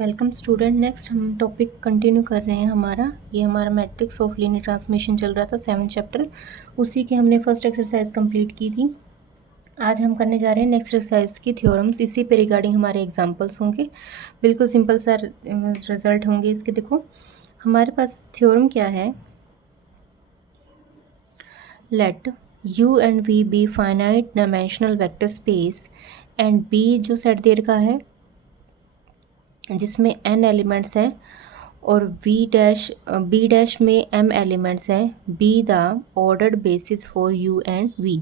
Welcome student. Next हम topic continue कर रहे हैं। ये हमारा मैट्रिक्स ऑफ लीनियर ट्रांसमिशन चल रहा था, 7th चैप्टर। उसी की हमने फर्स्ट एक्सरसाइज कंप्लीट की थी। आज हम करने जा रहे हैं नेक्स्ट एक्सरसाइज की थ्योरम्स। इसी पे रिगार्डिंग हमारे एग्जांपल्स होंगे। बिल्कुल सिंपल सा रिजल्ट होंगे इसके। देखो हमारे पास थ्योरम क्या है। Let u and v be finite dimensional vector space and b जो सेट दे रखा है जिसमें n एलिमेंट्स हैं और बी डैश में m एलिमेंट्स हैं। Be the ordered basis for u and v।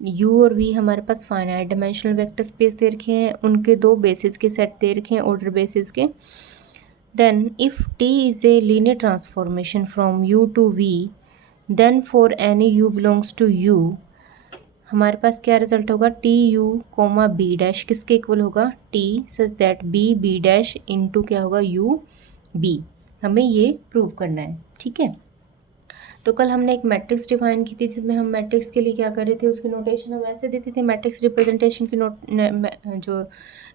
u और v हमारे पास फाइनाइट डायमेंशनल वेक्टर स्पेस दे रखे हैं, उनके दो बेसिस के सेट दे रखे हैं ऑर्डर बेसिस के। Then if t is a linear transformation from u to v, then for any u belongs to u हमारे पास क्या रिजल्ट होगा। T U comma B dash किसके इक्वल होगा, T such that B dash into क्या होगा, you B. हमें ये प्रूव करना है, ठीक है। तो कल हमने एक मैट्रिक्स डिफाइन की थी जिसमें हम मैट्रिक्स के लिए क्या कर रहे थे, उसकी नोटेशन हम ऐसे देते थे। मैट्रिक्स रिप्रेजेंटेशन की जो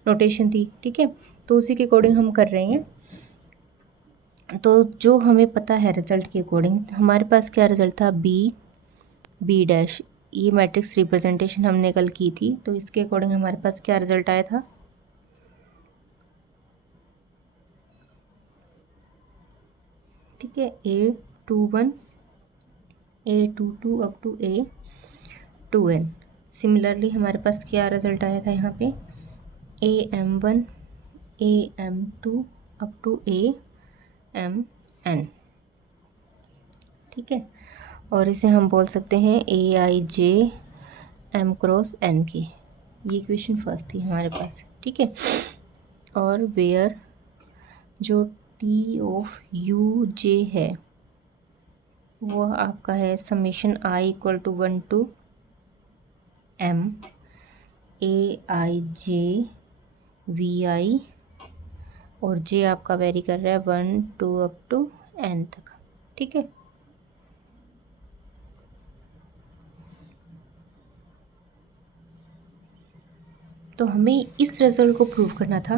नोटेशन थी, ठीक है। तो उसी के अकॉर्डिंग हम कर रहे हैं। तो जो हमें पता है रिजल्ट के अकॉर्डिंग, हमारे पास क्या रिजल्ट था, बी डैश। ये मैट्रिक्स रिप्रेजेंटेशन हमने कल की थी, तो इसके अकॉर्डिंग हमारे पास क्या रिजल्ट आया था। ठीक है, A21 A22 up to A2n। Similarly हमारे पास क्या रिजल्ट आया था यहाँ पे, AM1 AM2 up to AMN। ठीक है, और इसे हम बोल सकते हैं AIJ M क्रॉस N की। ये इक्वेशन फर्स्ट थी हमारे पास, ठीक है। और वेयर जो T ऑफ UJ है वो आपका है summation I equal to 1 to M AIJ VI, और J आपका वेरी कर रहा है 1 2 अप टू N तक, ठीक है। तो हमें इस रिजल्ट को प्रूव करना था।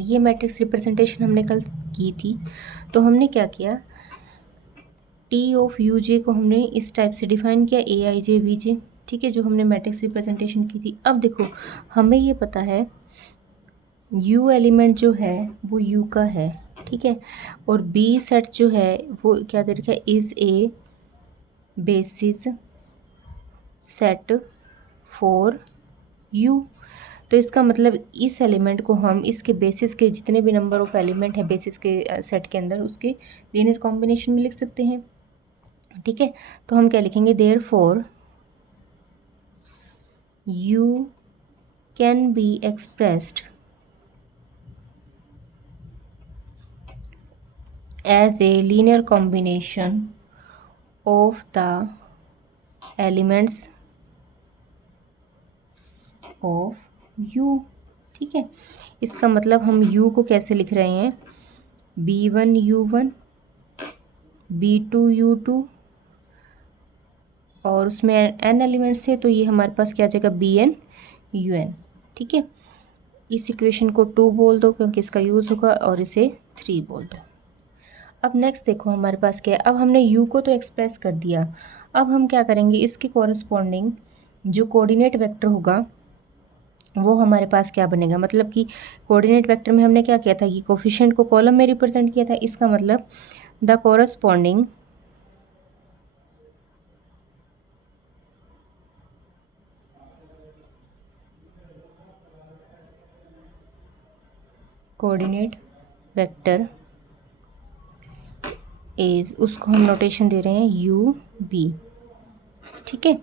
ये मैट्रिक्स रिप्रेजेंटेशन हमने कल की थी। तो हमने क्या किया, टी ऑफ यू जे को हमने इस टाइप से डिफाइन किया, ए आई जे वी जे, ठीक है, जो हमने मैट्रिक्स रिप्रेजेंटेशन की थी। अब देखो हमें ये पता है u एलिमेंट जो है वो u का है, ठीक है, और b सेट जो है वो क्या दे रखा है, is a basis set for u। तो इसका मतलब इस एलिमेंट को हम इसके बेसिस के जितने भी नंबर ऑफ एलिमेंट है बेसिस के सेट के अंदर उसके लीनियर कॉम्बिनेशन में लिख सकते हैं, ठीक है। तो हम क्या लिखेंगे, देयर फॉर u can be expressed as a linear combination of the elements of u, ठीक है। इसका मतलब हम u को कैसे लिख रहे हैं, b1 u1 b2 u2 और उसमें n एलिमेंट्स है, तो ये हमारे पास क्या आ जाएगा, bn un, ठीक है। इस इक्वेशन को 2 बोल दो क्योंकि इसका यूज़ होगा, और इसे 3 बोल दो। अब नेक्स्ट देखो हमारे पास क्या है। अब हमने u को तो एक्सप्रेस कर दिया, अब हम क्या करेंगे, इसके कॉरस्पॉन्डिंग जो कोऑर्डिनेट वेक्टर होगा वो हमारे पास क्या बनेगा। मतलब कि कोऑर्डिनेट वेक्टर में हमने क्या किया था, ये कोफिशिएंट को कॉलम में रिप्रेजेंट किया था। इसका मतलब the corresponding coordinate vector is, उसको हम नोटेशन दे रहे हैं यू बी, ठीक है।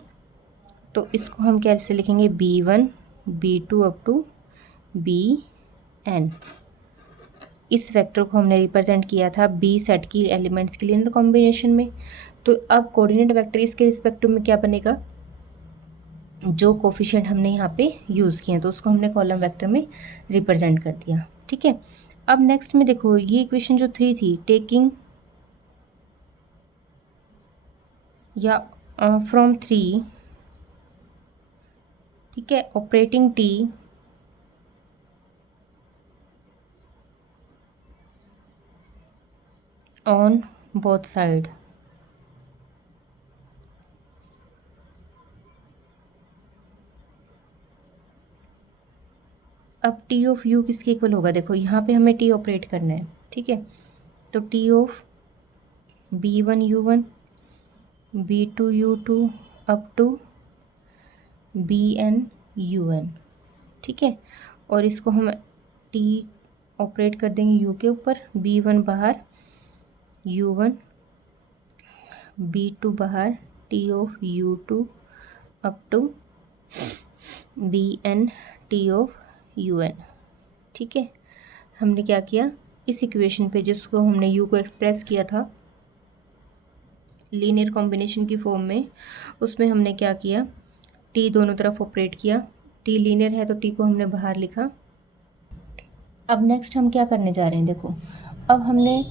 तो इसको हम कैसे लिखेंगे, b1 b2 up to bn। इस वेक्टर को हमने रिप्रेजेंट किया था बी सेट की एलिमेंट्स के लीनियर कॉम्बिनेशन में। तो अब कोऑर्डिनेट वेक्टर इसके रिस्पेक्टिव में क्या बनेगा, जो कोफिशिएंट हमने यहाँ पे यूज़ किए तो उसको हमने कॉलम वेक्टर में रिप्रेजेंट कर दिया, ठीक है। अब नेक्स्ट में देखो ये इक्वेशन जो 3 थी, टेकिंग या फ्रॉम 3, ठीक है, operating T on both side. अब टी ऑफ यू किसके इक्वल होगा, देखो यहाँ पे हमें टी ऑपरेट करना है, ठीक है। तो T of B1 U1 B2 U2 up to BN UN, ठीक है। और इसको हम टी ऑपरेट कर देंगे यू के ऊपर, B1 बाहर, U1 B2 बाहर, T of U2 up to BN T of UN, ठीक है। हमने क्या किया, इस इक्वेशन पे जिसको हमने u को एक्सप्रेस किया था लीनियर कॉम्बिनेशन की फॉर्म में, उसमें हमने क्या किया, t दोनों तरफ ऑपरेट किया। t लीनियर है तो t को हमने बाहर लिखा। अब नेक्स्ट हम क्या करने जा रहे हैं, देखो अब हमने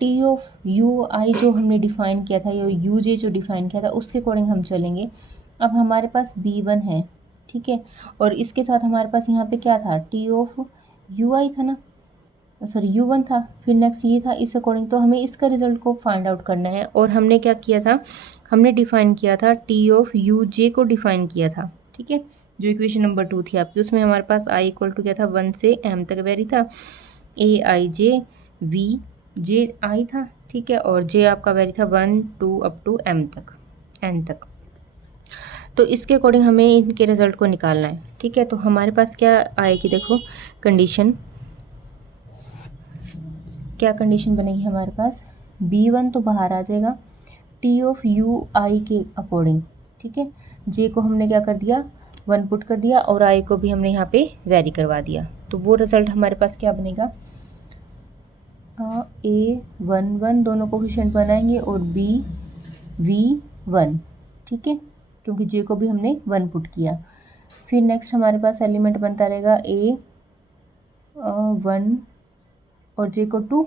टी ऑफ यू आई जो हमने डिफाइन किया था, या यू जे जो डिफाइन किया था, उसके अकॉर्डिंग हम चलेंगे। अब हमारे पास B1 है, ठीक है, और इसके साथ हमारे पास यहाँ पे क्या था, टी ऑफ यू आई था ना, सॉरी U1 था, फिर नेक्स्ट ये था, इस अकॉर्डिंग तो हमें इसका रिजल्ट को फाइंड आउट करना है। और हमने क्या किया था, हमने डिफाइन किया था टी ऑफ यू जे को डिफाइन किया था, ठीक है, जो इक्वेशन नंबर 2 थी आपकी, उसमें हमारे पास i इक्वल टू क्या था, 1 से m तक वेरी था, ए आई जे वी जे आई था, ठीक है, और जे आपका वेरी था 1 2 अप टू m तक, n तक। तो इसके अकॉर्डिंग हमें इनके रिजल्ट को निकालना है, ठीक है। तो हमारे पास क्या आएगी, देखो कंडीशन, क्या कंडीशन बनेगी हमारे पास, B1 तो बाहर आ जाएगा टी ऑफ यू आई के अकॉर्डिंग, ठीक है। जे को हमने क्या कर दिया, 1 पुट कर दिया, और आई को भी हमने यहाँ पे वेरी करवा दिया। तो वो रिजल्ट हमारे पास क्या बनेगा, A11 दोनों कोफिशिएंट बनाएंगे और BV1, ठीक है, क्योंकि जे को भी हमने 1 पुट किया। फिर नेक्स्ट हमारे पास एलिमेंट बनता रहेगा A1 और जे को 2,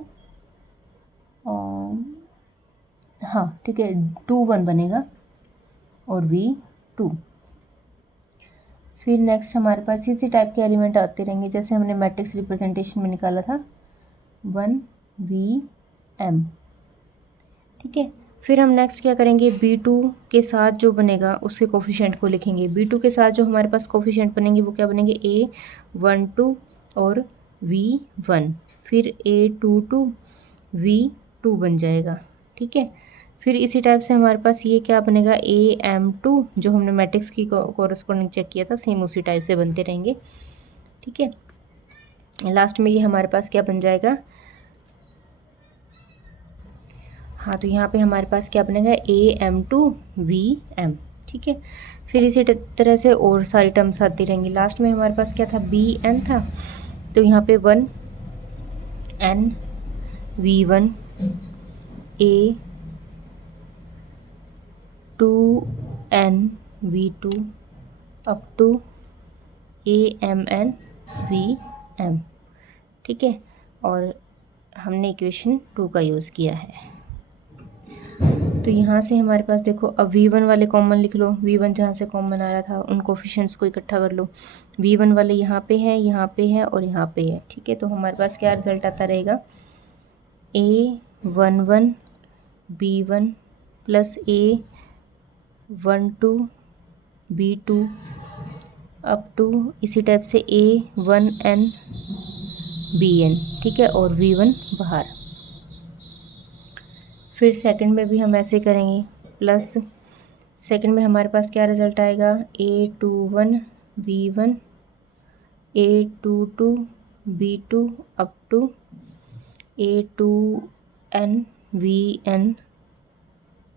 हाँ ठीक है, 2 1 बनेगा और V2। फिर नेक्स्ट हमारे पास इसी टाइप के एलिमेंट आते रहेंगे जैसे हमने मैट्रिक्स रिप्रेजेंटेशन में निकाला था, 1VM, ठीक है। फिर हम नेक्स्ट क्या करेंगे, B2 के साथ जो बनेगा उसके कोफिशिएंट को लिखेंगे। B2 के साथ जो हमारे पास कोफिशिएंट बनेंगे वो क्या बनेंगे, A12 और V1, फिर A22 V2 बन जाएगा, ठीक है। फिर इसी टाइप से हमारे पास ये क्या बनेगा, AM2, जो हमने मैट्रिक्स की कोरस्पॉन्डिंग चेक किया था, सेम उसी टाइप से बनते रहेंगे, ठीक है। लास्ट में ये हमारे पास क्या बन जाएगा, हाँ तो यहाँ पे हमारे पास क्या बनेगा, AM2VM, ठीक है। फिर इसी तरह से और सारी टर्म्स आती रहेंगी। लास्ट में हमारे पास क्या था, BN था, तो यहाँ पे 1N V1 A2N V2 up to AMN VM, ठीक है। और हमने इक्वेशन 2 का यूज़ किया है। तो यहाँ से हमारे पास देखो, अब V1 वाले कॉमन लिख लो, V1 जहाँ से कॉमन आ रहा था उन कोफिशिएंट्स को इकट्ठा कर लो। V1 वाले यहाँ पे है, यहाँ पे है और यहाँ पे है, ठीक है। तो हमारे पास क्या रिजल्ट आता रहेगा, A11 B1 plus A12 B2 up to इसी टाइप से A1N BN, ठीक है, और V1 बाहर। फिर सेकंड में भी हम ऐसे करेंगे, प्लस सेकंड में हमारे पास क्या रिजल्ट आएगा, A21 B1 A22 B2 up to A2N VN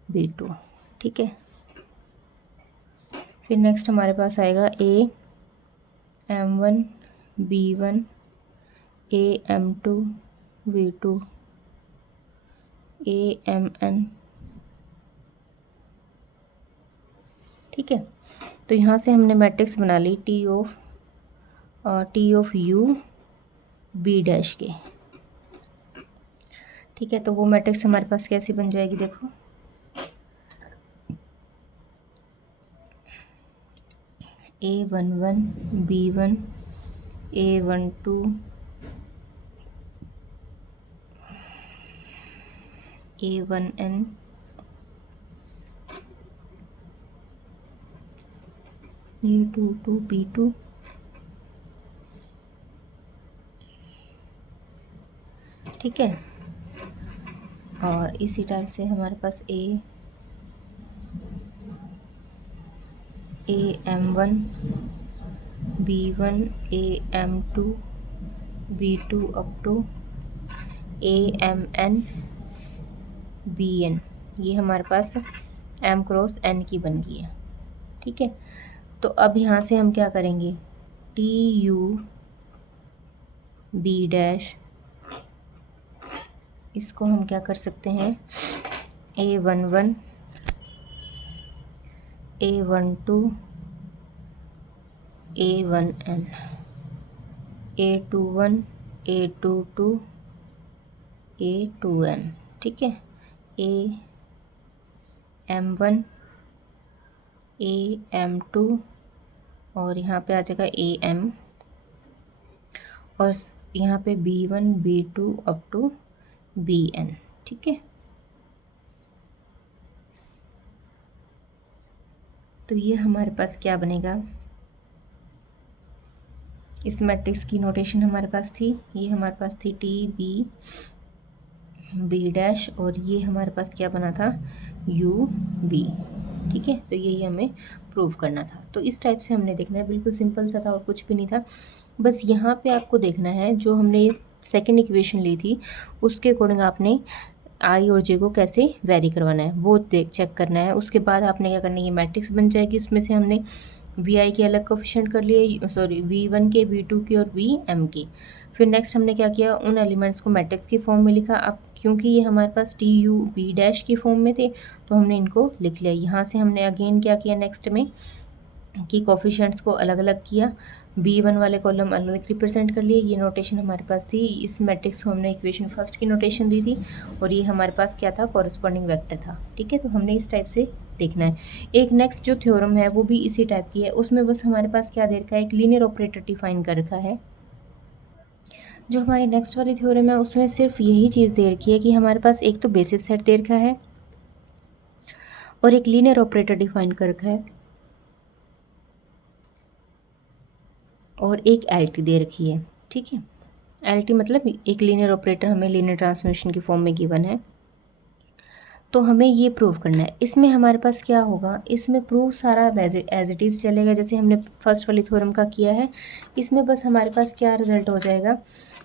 B2, ठीक है। फिर नेक्स्ट हमारे पास आएगा AM1 B1 AM2 V2 AMN, ठीक है। तो यहाँ से हमने मैट्रिक्स बना ली T of U B dash K, ठीक है। तो वो मैट्रिक्स हमारे पास कैसी बन जाएगी, देखो A11 B1 A12 A1N A22 B2 ठीक है। और इसी टाइप से हमारे पास AM1 B1 AM2 B2 up to AMN BN, ये हमारे पास M क्रॉस N की बन गई है। ठीक है, तो अब यहाँ से हम क्या करेंगे, TU B डैश, इसको हम क्या कर सकते हैं, A11 A12 A1N A21 A22 A2N ठीक है, AM1 AM2 और यहाँ पे आ जाएगा AM और यहाँ पे B1 B2 up to BN। ठीक है, तो ये हमारे पास क्या बनेगा, इस मैट्रिक्स की नोटेशन हमारे पास थी, ये हमारे पास थी TB B डैश और ये हमारे पास क्या बना था, UB। ठीक है, तो यही हमें प्रूव करना था। तो इस टाइप से हमने देखना है, बिल्कुल सिंपल सा था और कुछ भी नहीं था। बस यहाँ पे आपको देखना है जो हमने सेकंड इक्वेशन ली थी उसके अकॉर्डिंग आपने आई और जे को कैसे वेरी करवाना है वो चेक करना है। उसके बाद आपने क्या करना है, ये मैट्रिक्स बन जाएगी, उसमें से हमने VI के अलग कोफिशिएंट कर लिए, सॉरी V1 के, V2 के और VM के। फिर नेक्स्ट हमने क्या किया, उन एलिमेंट्स को मैट्रिक्स की फॉर्म में लिखा। अब क्योंकि ये हमारे पास TU B डैश की फॉर्म में थे तो हमने इनको लिख लिया। यहाँ से हमने अगेन क्या किया नेक्स्ट में कि कोफिशिएंट्स को अलग अलग किया, B1 वाले कॉलम अलग अलग रिप्रेजेंट कर लिए। ये नोटेशन हमारे पास थी, इस मैट्रिक्स को हमने इक्वेशन फर्स्ट की नोटेशन दी थी और ये हमारे पास क्या था, कॉरस्पॉन्डिंग वेक्टर था। ठीक है, तो हमने इस टाइप से देखना है। एक नेक्स्ट जो थ्योरम है वो भी इसी टाइप की है, उसमें बस हमारे पास क्या दे रखा है, एक लीनियर ऑपरेटर डिफाइन कर रखा है। जो हमारी नेक्स्ट वाली थ्योरम है उसमें सिर्फ यही चीज़ दे रखी है कि हमारे पास एक तो बेसिस सेट दे रखा है और एक लीनियर ऑपरेटर डिफाइन कर रखा है और एक LT दे रखी है। ठीक है, LT मतलब एक लीनियर ऑपरेटर हमें लीनियर ट्रांसफॉर्मेशन की फॉर्म में गिवन है, तो हमें ये प्रूव करना है। इसमें हमारे पास क्या होगा, इसमें प्रूफ सारा एज इट इज़ चलेगा जैसे हमने फर्स्ट वाली थ्योरम का किया है। इसमें बस हमारे पास क्या रिजल्ट हो जाएगा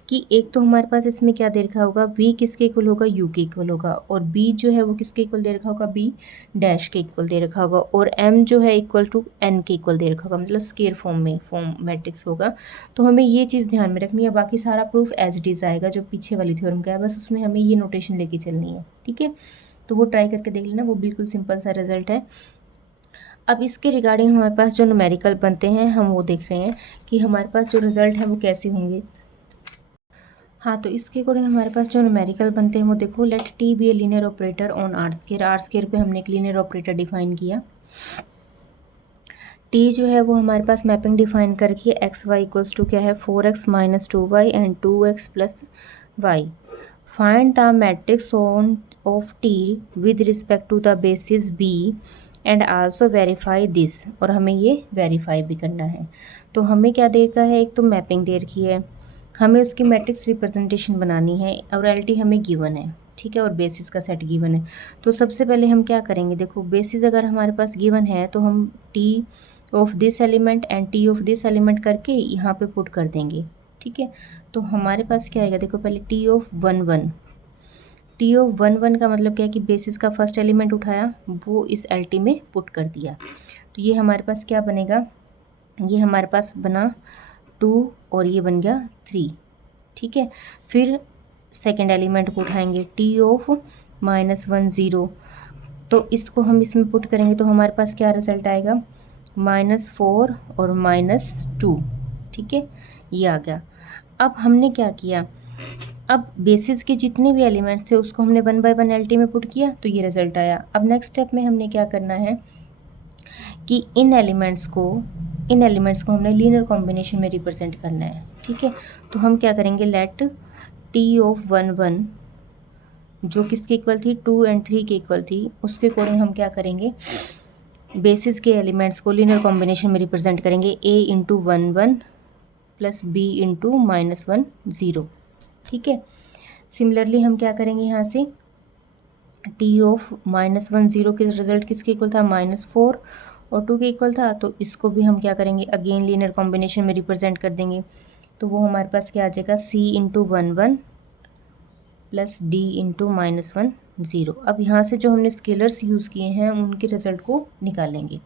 कि एक तो हमारे पास इसमें क्या दे रखा होगा, V किसके इक्वल होगा, U के इक्वल होगा, और B जो है वो किसके इक्वल दे रखा होगा, B डैश के इक्वल दे रखा होगा, और M जो है इक्वल टू N के इक्वल दे रखा होगा, मतलब स्केयर फॉर्म में फॉर्म मैट्रिक्स होगा। तो हमें ये चीज़ ध्यान में रखनी है, बाकी सारा प्रूफ एज इट इज़ आएगा जो पीछे वाली थ्योरम का है, बस उसमें हमें ये नोटेशन लेके चलनी है। ठीक है, तो वो ट्राई करके देख लेना, वो बिल्कुल सिंपल सा रिजल्ट है। अब इसके रिगार्डिंग हमारे पास जो न्यूमेरिकल बनते हैं हम वो देख रहे हैं कि हमारे पास जो रिजल्ट है वो कैसे होंगे। हाँ, तो इसके अकॉर्डिंग हमारे पास जो न्यूमेरिकल बनते हैं वो देखो, let T be a linear operator on R square पे हमने एक लीनियर ऑपरेटर डिफाइन किया। T जो है वो हमारे पास मैपिंग डिफाइन कर रखी है, एक्स वाई इक्वल्स टू क्या है, 4x minus 2y and 2x plus Y. Find the matrix on of T with respect to the basis B and also verify this, और हमें ये वेरीफाई भी करना है। तो हमें क्या दे रखा है, एक तो मैपिंग दे रखी है, हमें उसकी मैट्रिक्स रिप्रेजेंटेशन बनानी है और LT हमें गिवन है। ठीक है, और बेसिस का सेट गिवन है। तो सबसे पहले हम क्या करेंगे, देखो बेसिस अगर हमारे पास गिवन है तो हम T of this element and T of this element करके यहाँ पे पुट कर देंगे। ठीक है, तो हमारे पास क्या आएगा, देखो पहले T ऑफ 1 1, T ऑफ 1 1 का मतलब क्या है कि बेसिस का फर्स्ट एलिमेंट उठाया वो इस LT में पुट कर दिया। तो ये हमारे पास क्या बनेगा, ये हमारे पास बना 2 और ये बन गया 3। ठीक है, फिर सेकेंड एलिमेंट को उठाएंगे T ऑफ -1 0, तो इसको हम इसमें पुट करेंगे तो हमारे पास क्या रिजल्ट आएगा, -4 और -2। ठीक है, ये आ गया। अब हमने क्या किया, अब बेसिस के जितने भी एलिमेंट्स थे उसको हमने 1 बाय 1 LT में पुट किया तो ये रिजल्ट आया। अब नेक्स्ट स्टेप में हमने क्या करना है कि इन एलिमेंट्स को हमने लीनियर कॉम्बिनेशन में रिप्रेजेंट करना है। ठीक है, तो हम क्या करेंगे, लेट T ऑफ 1 1 जो किसके इक्वल थी, 2 और 3 के इक्वल थी, उसके अकॉर्डिंग हम क्या करेंगे, बेसिस के एलिमेंट्स को लीनियर कॉम्बिनेशन में रिप्रेजेंट करेंगे, a into 1 1 plus B into -1 0। ठीक है, सिमिलरली हम क्या करेंगे यहाँ से, टी ऑफ -1 0 के रिजल्ट किसके इक्वल था, -4 और 2 के इक्वल था, तो इसको भी हम क्या करेंगे, अगेन लीनियर कॉम्बिनेशन में रिप्रेजेंट कर देंगे। तो वो हमारे पास क्या आ जाएगा, c into 1 1 plus D into -1 0। अब यहाँ से जो हमने स्केलर्स यूज़ किए हैं उनके रिजल्ट को निकालेंगे।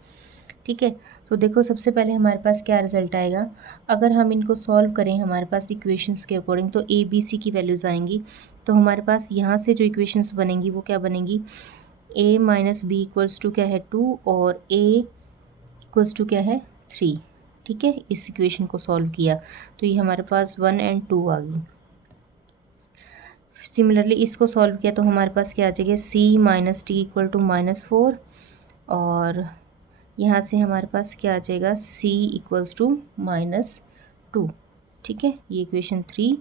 ठीक है, तो देखो सबसे पहले हमारे पास क्या रिजल्ट आएगा, अगर हम इनको सॉल्व करें हमारे पास इक्वेशंस के अकॉर्डिंग, तो ए बी सी की वैल्यूज़ आएंगी। तो हमारे पास यहाँ से जो इक्वेशंस बनेंगी वो क्या बनेंगी, a minus B equals to क्या है 2 और a इक्वल्स टू क्या है 3। ठीक है, इस इक्वेशन को सॉल्व किया तो ये हमारे पास 1 और 2 आ गई। सिमिलरली इसको सॉल्व किया तो हमारे पास क्या आ जाएगा, c minus T equal to -4 और यहाँ से हमारे पास क्या आ जाएगा, c इक्वल्स टू -2। ठीक है, ये इक्वेशन 3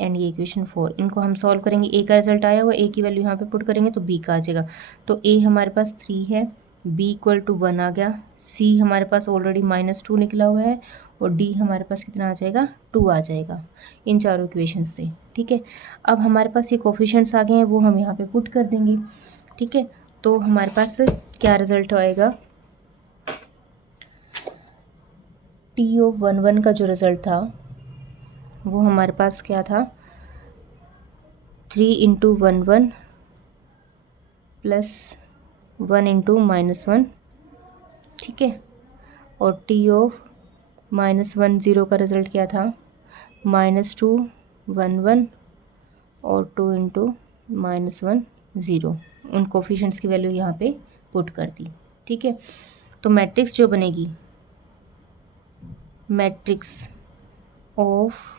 एंड ये इक्वेशन 4, इनको हम सॉल्व करेंगे, a का रिजल्ट आया हुआ, a की वैल्यू यहाँ पे पुट करेंगे तो b का आ जाएगा। तो a हमारे पास 3 है, b इक्वल टू 1 आ गया, c हमारे पास ऑलरेडी -2 निकला हुआ है और d हमारे पास कितना आ जाएगा, 2 आ जाएगा इन चारों इक्वेशन से। ठीक है, अब हमारे पास ये कोफिशिएंट्स आ गए हैं, वो हम यहाँ पे पुट कर देंगे। ठीक है, तो हमारे पास क्या रिजल्ट आएगा, टी ऑफ 1 1 का जो रिज़ल्ट था वो हमारे पास क्या था, 3 इंटू 1 1 प्लस 1 इंटू -1। ठीक है, और टी ऑफ -1 0 का रिज़ल्ट क्या था, -2 1 1 और 2 इंटू -1 0। उन कोफिशिएंट्स की वैल्यू यहाँ पे पुट कर दी। ठीक है, तो मैट्रिक्स जो बनेगी, matrix of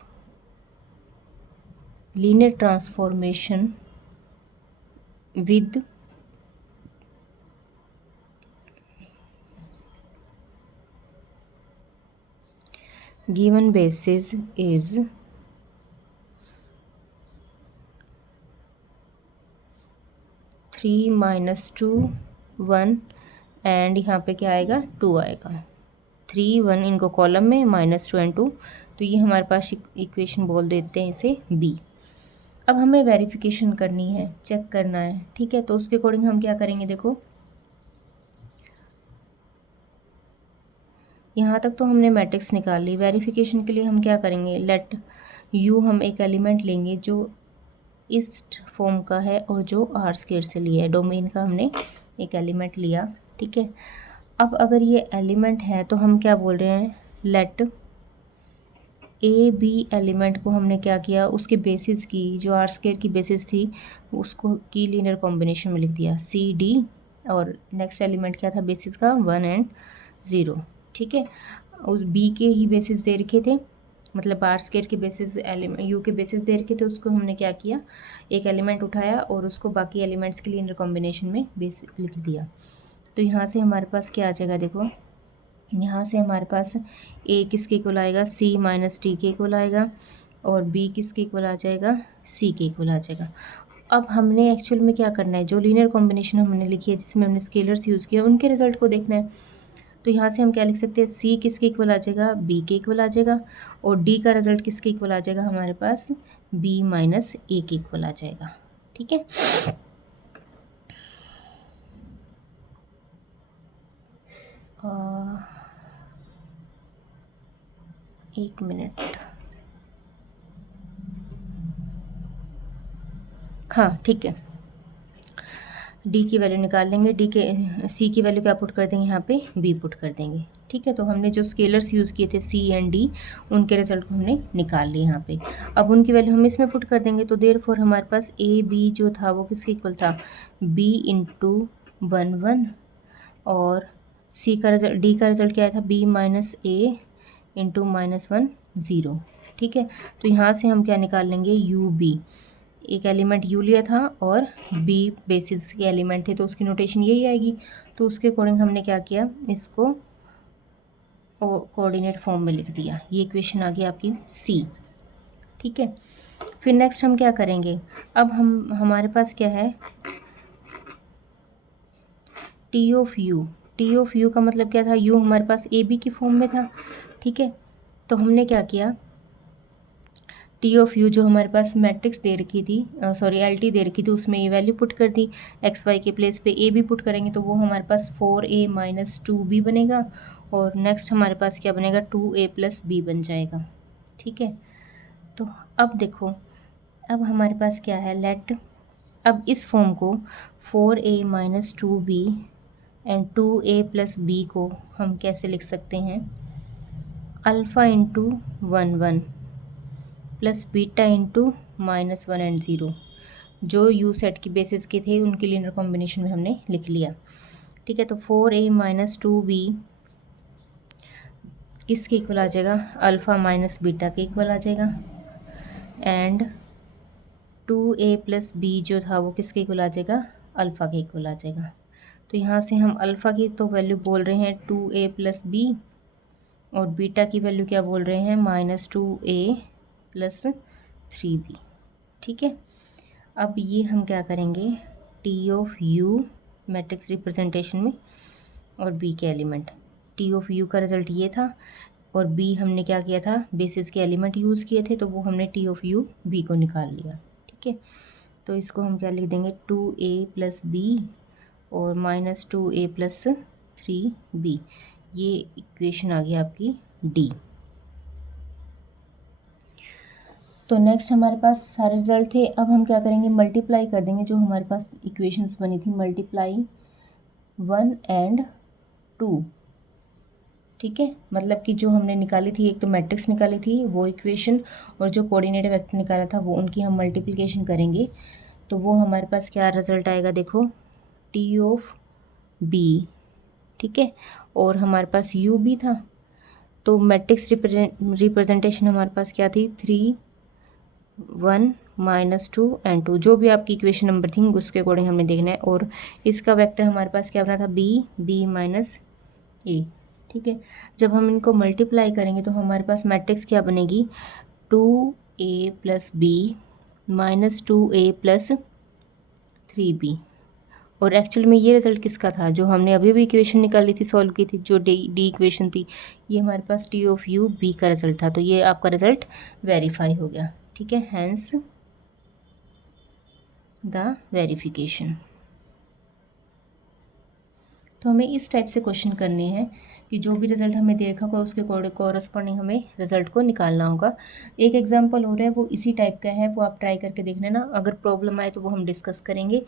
linear transformation with given basis is -3 -2 1 and यहाँ पे क्या आएगा, 2 आएगा, 3 1 इनको कॉलम में, -2 एंड 2, तो ये हमारे पास इक्वेशन बोल देते हैं इसे बी। अब हमें वेरिफिकेशन करनी है, चेक करना है। ठीक है, तो उसके अकॉर्डिंग हम क्या करेंगे, देखो यहाँ तक तो हमने मैट्रिक्स निकाल ली, वेरिफिकेशन के लिए हम क्या करेंगे, लेट यू, हम एक एलिमेंट लेंगे जो इस फॉर्म का है और जो आर स्क्वायर से लिया है, डोमेन का हमने एक एलिमेंट लिया। ठीक है, अब अगर ये एलिमेंट है तो हम क्या बोल रहे हैं, लेट ए बी एलिमेंट को हमने क्या किया, उसके बेसिस की, जो आर स्क्वायर की बेसिस थी उसको की लीनियर कॉम्बिनेशन में लिख दिया, सी डी, और नेक्स्ट एलिमेंट क्या था बेसिस का, 1 और 0। ठीक है, उस बी के ही बेसिस दे रखे थे, मतलब आर स्क्वायर के बेसिस एलिमेंट यू के बेसिस दे रखे थे, उसको हमने क्या किया, एक एलिमेंट उठाया और उसको बाकी एलिमेंट्स के लीनियर कॉम्बिनेशन में बेस लिख दिया। तो यहाँ से हमारे पास क्या आ जाएगा, देखो यहाँ से हमारे पास ए किसके इक्वल आएगा, सी माइनस टी के इक्वल आएगा और बी किसके इक्वल आ जाएगा, सी के इक्वल आ जाएगा। अब हमने एक्चुअल में क्या करना है, जो लीनियर कॉम्बिनेशन हमने लिखी है जिसमें हमने स्केलर्स यूज़ किया उनके रिजल्ट को देखना है। तो यहाँ से हम क्या लिख सकते हैं, सी किसके इक्वल आ जाएगा, बी के इक्वल आ जाएगा और डी का रिजल्ट किसके इक्वल आ जाएगा, हमारे पास बी माइनस ए के इक्वल आ जाएगा। ठीक है, एक मिनट, हाँ ठीक है, डी की वैल्यू निकाल लेंगे, डी के सी की वैल्यू क्या पुट कर देंगे, यहाँ पे बी पुट कर देंगे। ठीक है, तो हमने जो स्केलर्स यूज़ किए थे सी एंड डी, उनके रिजल्ट को हमने निकाल लिए यहाँ पे। अब उनकी वैल्यू हम इसमें पुट कर देंगे, तो देयरफॉर हमारे पास ए बी जो था वो किसके इक्वल था, बी इंटू 1 1 और सी का रिजल्ट, डी का रिजल्ट क्या आया था, बी माइनस ए इंटू -1 0। ठीक है, तो यहाँ से हम क्या निकाल लेंगे, यू बी, एक एलिमेंट यू लिया था और बी बेसिस के एलिमेंट थे तो उसकी नोटेशन यही आएगी। तो उसके अकॉर्डिंग हमने क्या किया, इसको कोऑर्डिनेट फॉर्म में लिख दिया, ये इक्वेशन आ गई आपकी सी। ठीक है, फिर नेक्स्ट हम क्या करेंगे, अब हमारे पास क्या है, T of you. T of you का मतलब क्या था, यू हमारे पास ए बी की फॉर्म में था, ठीक है। तो हमने क्या किया, टी ऑफ यू जो हमारे पास मैट्रिक्स दे रखी थी, सॉरी एल टी दे रखी थी, उसमें ये वैल्यू पुट कर दी, एक्स वाई के प्लेस पे ए बी पुट करेंगे तो वो हमारे पास 4a माइनस 2b बनेगा, और नेक्स्ट हमारे पास क्या बनेगा, 2a प्लस बी बन जाएगा, ठीक है। तो अब देखो, अब हमारे पास क्या है, लेट, अब इस फॉर्म को 4a minus 2b and 2a plus B को हम कैसे लिख सकते हैं, alpha into 1 plus beta into -1 and 0, जो यू सेट की बेसिस के थे उनके लीनियर कॉम्बिनेशन में हमने लिख लिया, ठीक है। तो 4a माइनस 2b किसके इक्वल आ जाएगा, अल्फ़ा माइनस बीटा के इक्वल आ जाएगा, एंड 2a प्लस b जो था वो किसके इक्वल आ जाएगा, अल्फ़ा के इक्वल आ जाएगा। तो यहाँ से हम अल्फ़ा की तो वैल्यू बोल रहे हैं 2a प्लस b, और बीटा की वैल्यू क्या बोल रहे हैं, -2a प्लस 3b, ठीक है। अब ये हम क्या करेंगे, T of you matrix representation में और बी के एलिमेंट, टी ऑफ यू का रिजल्ट ये था, और बी हमने क्या किया था, बेसिस के एलिमेंट यूज़ किए थे, तो वो हमने टी ऑफ यू बी को निकाल लिया, ठीक है। तो इसको हम क्या लिख देंगे, 2a प्लस बी और -2a प्लस 3b, ये इक्वेशन आ गई आपकी डी। तो नेक्स्ट हमारे पास सारे रिजल्ट थे, अब हम क्या करेंगे, मल्टीप्लाई कर देंगे जो हमारे पास इक्वेशंस बनी थी, मल्टीप्लाई 1 एंड 2, ठीक है। मतलब कि जो हमने निकाली थी, एक तो मैट्रिक्स निकाली थी वो इक्वेशन, और जो कोऑर्डिनेट वेक्टर निकाला था वो, उनकी हम मल्टीप्लिकेशन करेंगे, तो वो हमारे पास क्या रिजल्ट आएगा, देखो, टी ऑफ बी, ठीक है। और हमारे पास यू भी था, तो मैट्रिक्स रिप्रेजेंटेशन हमारे पास क्या थी, 3 1 -2 एंड 2, जो भी आपकी इक्वेशन नंबर थी उसके अकॉर्डिंग हमने देखना है, और इसका वेक्टर हमारे पास क्या बना था, b माइनस ए, ठीक है। जब हम इनको मल्टीप्लाई करेंगे तो हमारे पास मैट्रिक्स क्या बनेगी, 2a plus B -2a plus 3b, और एक्चुअल में ये रिजल्ट किसका था, जो हमने अभी भी इक्वेशन निकाली थी, सॉल्व की थी, जो डी इक्वेशन थी, ये हमारे पास टी ऑफ यू बी का रिजल्ट था, तो ये आपका रिजल्ट वेरीफाई हो गया, ठीक है, हैंस द वेरिफिकेशन। तो हमें इस टाइप से क्वेश्चन करने हैं कि जो भी रिजल्ट हमें दे रखा होगा उसके कॉरस्पॉन्डिंग हमें रिजल्ट को निकालना होगा। एक एग्जांपल हो रहा है वो इसी टाइप का है, वो आप ट्राई करके देख लेना, अगर प्रॉब्लम आए तो वो हम डिस्कस करेंगे।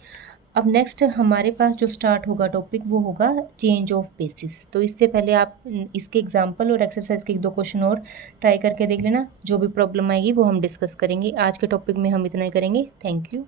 अब नेक्स्ट हमारे पास जो स्टार्ट होगा टॉपिक वो होगा चेंज ऑफ बेसिस। तो इससे पहले आप इसके एग्जांपल और एक्सरसाइज के 1-2 क्वेश्चन और ट्राई करके देख लेना, जो भी प्रॉब्लम आएगी वो हम डिस्कस करेंगे। आज के टॉपिक में हम इतना ही करेंगे। Thank you.